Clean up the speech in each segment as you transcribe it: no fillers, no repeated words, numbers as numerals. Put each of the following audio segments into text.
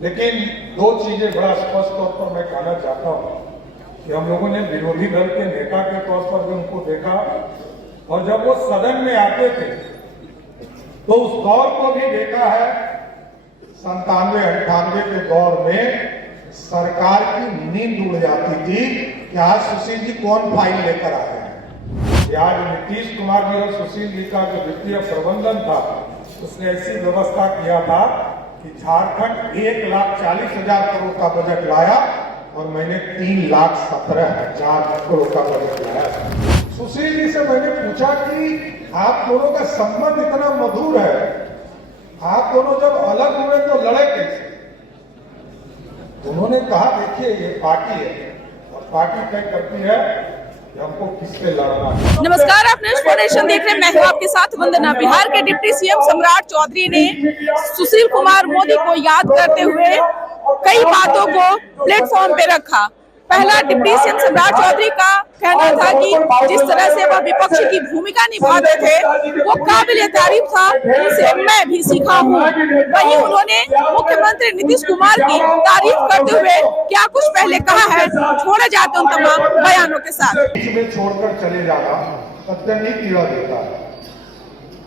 लेकिन दो चीजें बड़ा स्पष्ट तौर पर मैं कहना चाहता हूं कि हम लोगों ने विरोधी दल के नेता के तौर पर भी उनको देखा, और जब वो सदन में आते थे तो उस दौर को भी देखा है। 97-98 के दौर में सरकार की नींद उड़ जाती थी कि आज सुशील जी कौन फाइल लेकर आए हैं। आज नीतीश कुमार जी और सुशील जी का जो वित्तीय प्रबंधन था, उसने ऐसी व्यवस्था किया था कि झारखंड 1,40,000 करोड़ का बजट लाया और मैंने 3,17,000 करोड़ का बजट लाया। सुशील जी से मैंने पूछा कि आप दोनों का संबंध इतना मधुर है, आप दोनों जब अलग हुए तो लड़े कैसे? उन्होंने कहा देखिए ये पार्टी है और पार्टी तय करती है कि हमको किससे लड़ना है। नमस्कार, आप न्यूज़ फाउंडेशन देख रहे हैं, मैं हूं आपके साथ वंदना। बिहार के डिप्टी सीएम सम्राट चौधरी ने सुशील कुमार मोदी को याद करते हुए कई बातों को प्लेटफॉर्म पे रखा। पहला, डिप्टी सीएम सम्राट चौधरी का कहना था कि जिस तरह से वह विपक्ष की भूमिका निभाते थे वो काबिल तारीफ था, उनसे मैं भी सीखा हूँ। वहीं उन्होंने मुख्यमंत्री नीतीश कुमार की तारीफ करते हुए क्या कुछ पहले कहा है, छोड़े जाते उन तमाम बयानों के साथ। इसमें छोड़कर चले जाना अत्यंत पीड़ा देता है,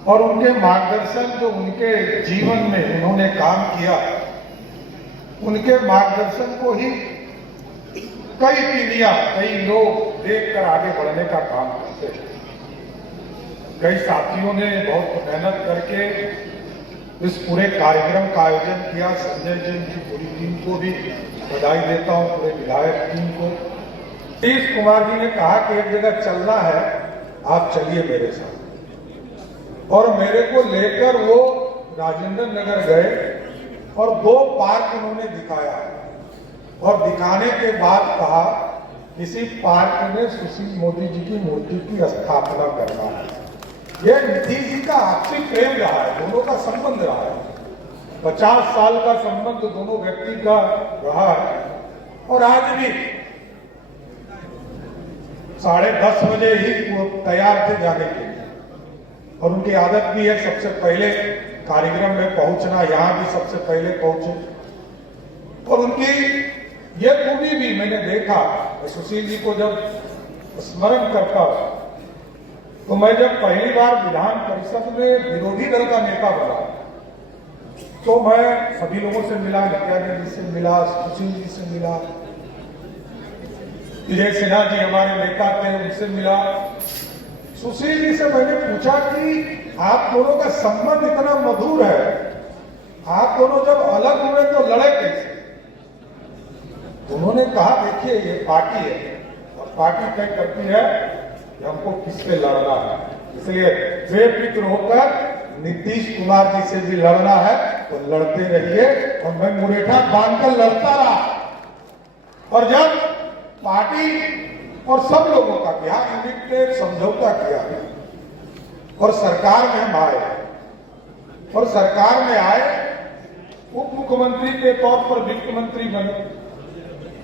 और उनके मार्गदर्शन जो उनके जीवन में उन्होंने काम किया, उनके मार्गदर्शन को ही कई पीढ़ियां, कई लोग देखकर आगे बढ़ने का काम करते हैं। कई साथियों ने बहुत मेहनत करके इस पूरे कार्यक्रम का आयोजन किया। संजय जी की पूरी टीम को भी बधाई देता हूं, पूरे विधायक टीम को। नीतीश कुमार जी ने कहा कि एक जगह चलना है, आप चलिए मेरे साथ, और मेरे को लेकर वो राजेंद्र नगर गए और 2 पार्क उन्होंने दिखाया, और दिखाने के बाद कहा किसी पार्क में सुशील मोदी जी की मूर्ति की स्थापना करना है। यह नीतीश जी का आपसी प्रेम रहा है, दोनों का संबंध रहा है। 50 साल का संबंध दोनों व्यक्ति का रहा है, और आज भी 10:30 बजे ही वो तैयार थे जाने के लिए, और उनकी आदत भी है सबसे पहले कार्यक्रम में पहुंचना, यहां भी सबसे पहले पहुंचे। और उनकी ये खूबी भी मैंने देखा, सुशील जी को जब स्मरण करता तो मैं जब पहली बार विधान परिषद में विरोधी दल का नेता बना तो मैं सभी लोगों से मिला, नित्यानंद जी से मिला, सुशील जी से मिला, विजय सिन्हा जी हमारे नेता थे, उनसे मिला। सुशील जी से मैंने पूछा कि आप दोनों का संबंध इतना मधुर है, आप दोनों जब अलग हुए तो लड़े कैसे? उन्होंने कहा देखिए ये पार्टी है और पार्टी तय करती है कि हमको किससे लड़ना है, इसलिए बेफिक्र होकर नीतीश कुमार जी से भी लड़ना है तो लड़ते रहिए। और मैं मुरेठा बांधकर लड़ता रहा, और जब पार्टी और सब लोगों का बिहार यूनिट ने समझौता किया और सरकार में हम आए, और सरकार में आए उप मुख्यमंत्री के तौर पर वित्त मंत्री बने।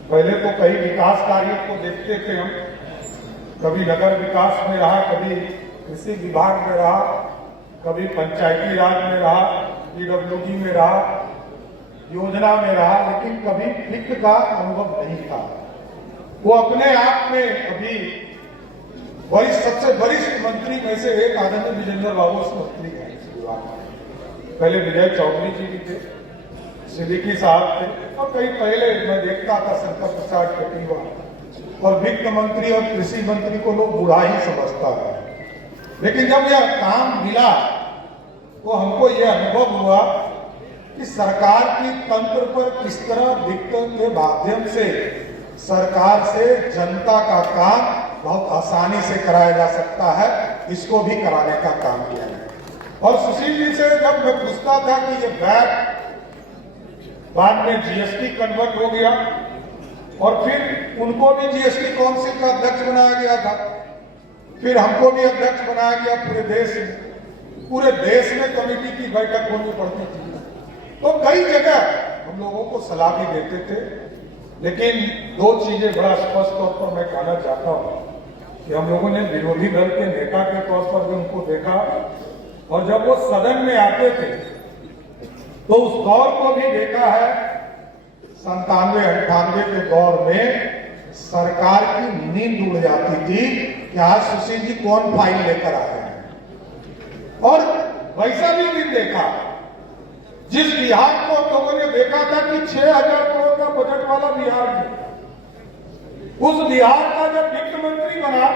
पहले तो कई विकास कार्यों को देखते थे हम, कभी नगर विकास में रहा, कभी कृषि विभाग में रहा, कभी पंचायती राज में रहा, पीडब्ल्यूडी में रहा, योजना में रहा, लेकिन कभी वित्त का अनुभव नहीं था। वो अपने आप में अभी सबसे वरिष्ठ मंत्री में से एक आदरणीय विजेंद्र बाबू मंत्री हैं इस विभाग में। पहले विजय चौधरी जी भी थे, सिद्दीकी साहब थे, और कई पहले मैं देखता था शंकर प्रसाद कटिवा, और वित्त मंत्री और कृषि मंत्री को लोग बुरा ही समझता है। लेकिन जब यह काम मिला तो हमको यह अनुभव हुआ कि सरकार की तंत्र पर किस तरह वित्त के माध्यम से सरकार से जनता का काम बहुत आसानी से कराया जा सकता है, इसको भी कराने का काम किया है। और सुशील जी से जब मैं पूछता था कि ये बैंक बाद में जीएसटी कन्वर्ट हो गया, और फिर उनको भी जीएसटी काउंसिल का अध्यक्ष बनाया गया था, फिर हमको भी अध्यक्ष बनाया गया। पूरे देश में कमेटी की बैठक होनी पड़ती थी, तो कई जगह हम लोगों को सलाह भी देते थे। लेकिन 2 चीजें बड़ा स्पष्ट तौर पर मैं कहना चाहता हूं कि हम लोगों ने विरोधी दल के नेता के तौर पर भी उनको देखा, और जब वो सदन में आते थे तो उस दौर को भी देखा है। 97-98 के दौर में सरकार की नींद उड़ जाती थी कि आज सुशील जी कौन फाइल लेकर आ रहे हैं। और वैसा भी दिन देखा जिस बिहार को लोगों ने देखा था कि 6,000 करोड़ का बजट वाला बिहार है, उस बिहार का जब वित्त मंत्री बना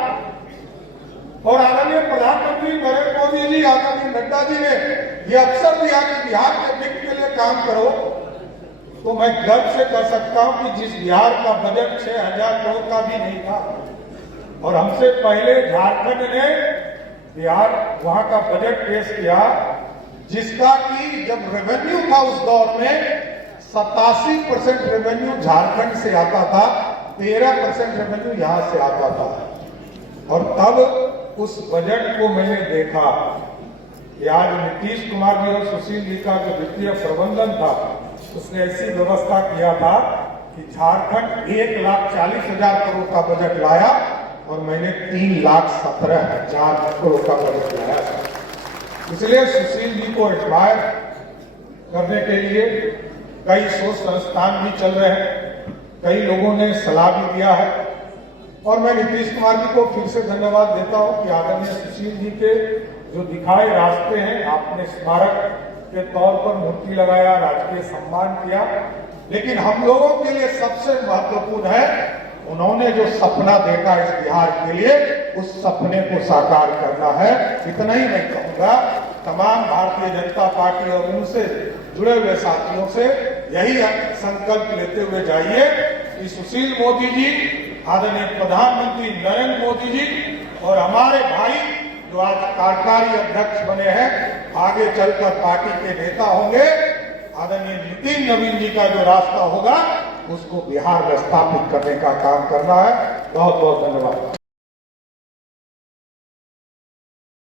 और आदरणीय प्रधानमंत्री नरेंद्र मोदी जी, आदरणीय नड्डा जी ने ये अवसर दिया कि बिहार के वित्त के लिए काम करो, तो मैं गर्व से कह सकता हूं कि जिस बिहार का बजट 6,000 करोड़ का भी नहीं था और हमसे पहले झारखंड ने बिहार वहां का बजट पेश किया, जिसका कि जब रेवेन्यू था उस दौर में 87% रेवेन्यू झारखंड से आता था, 13% रेवेन्यू यहां से आता था। और तब उस बजट को मैंने देखा कि आज नीतीश कुमार जी और सुशील जी का जो वित्तीय प्रबंधन था, उसने ऐसी व्यवस्था किया था कि झारखंड 1,40,000 करोड़ का बजट लाया और मैंने 3,17,000 करोड़ का बजट लाया। इसलिए सुशील जी को एडमायर करने के लिए कई शोध संस्थान भी चल रहे हैं, कई लोगों ने सलाह भी दिया है और मैं नीतीश कुमार जी को फिर से धन्यवाद देता हूं कि आदरणीय सुशील जी के जो दिखाए रास्ते हैं, आपने स्मारक के तौर पर मूर्ति लगाया, राजकीय सम्मान किया, लेकिन हम लोगों के लिए सबसे महत्वपूर्ण है उन्होंने जो सपना देखा इस बिहार के लिए, उस सपने को साकार करना है। इतना ही मैं कहूंगा, तमाम भारतीय जनता पार्टी और उनसे जुड़े हुए साथियों से यही संकल्प लेते हुए जाइए कि सुशील मोदी जी, आदरणीय प्रधानमंत्री नरेंद्र मोदी जी और हमारे भाई जो आज कार्यकारी अध्यक्ष बने हैं, आगे चलकर पार्टी के नेता होंगे। आदरणीय नितिन नवीन जी का जो रास्ता होगा उसको बिहार में स्थापित करने का काम करना है। बहुत बहुत धन्यवाद।